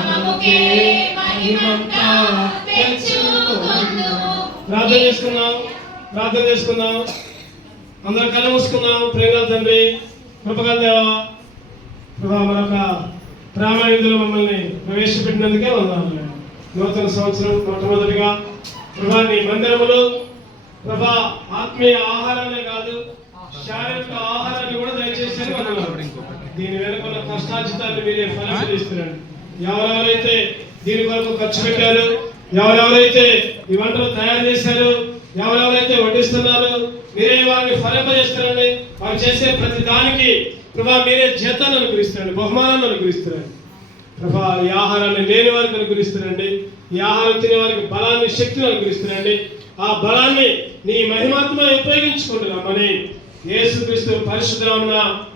నామముకే మహిమంతా తెచ్చుకొందు ప్రార్థన చేసుకున్నాం ప్రార్థన అందరం కళ్ళు మూసుకున్నాం ప్రేమ తండ్రి కృపగల దేవా. ప్రభా మరొక ప్రామాణికులు మమ్మల్ని ప్రవేశపెట్టినందుకే వందాలు నూతన సంవత్సరం మొట్టమొదటిగా ప్రభా నీ మందిరములు ప్రభా ఆత్మీయ ఆహారమే కాదు శారీరక ఆహారాన్ని కూడా దయచేసి దీని వెనుక కష్టాచితాన్ని మీరే ఫలం ఇస్తున్నాడు ఎవరెవరైతే దీని కొరకు ఖర్చు పెట్టారు ఎవరెవరైతే ఈ వంటలు తయారు చేశారు ఎవరెవరైతే వడ్డిస్తున్నారు మీరే వారిని ఫలింపజేస్తారండి వారు చేసే ప్రతి దానికి ప్రభా మీరే జీతాన్ని అనుగ్రహిస్తారండి బహుమానాన్ని అనుగ్రహిస్తారండి. ప్రభా ఈ ఆహారాన్ని లేని వారికి అనుగ్రహిస్తారండి. ఈ ఆహారం తినే వారికి బలాన్ని శక్తిని అనుగ్రహిస్తారండి. ఆ బలాన్ని నీ మహిమాత్మ ఉపయోగించుకుంటున్నామని యేసుక్రీస్తు పరిశుద్ధమున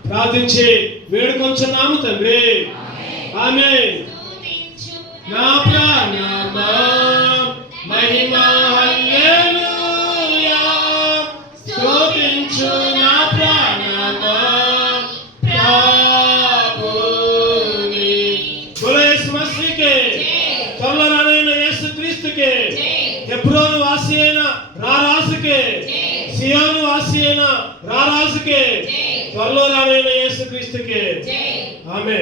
ప్రార్థించి వేడుకొంచున్నాము తండ్రి. ఆమె హెబ్రోను వాసి అయిన రారాజుకే సియోను వాసి అయిన రారాజుకే త్వరలో రానైన యేసు క్రీస్తుకే ఆమె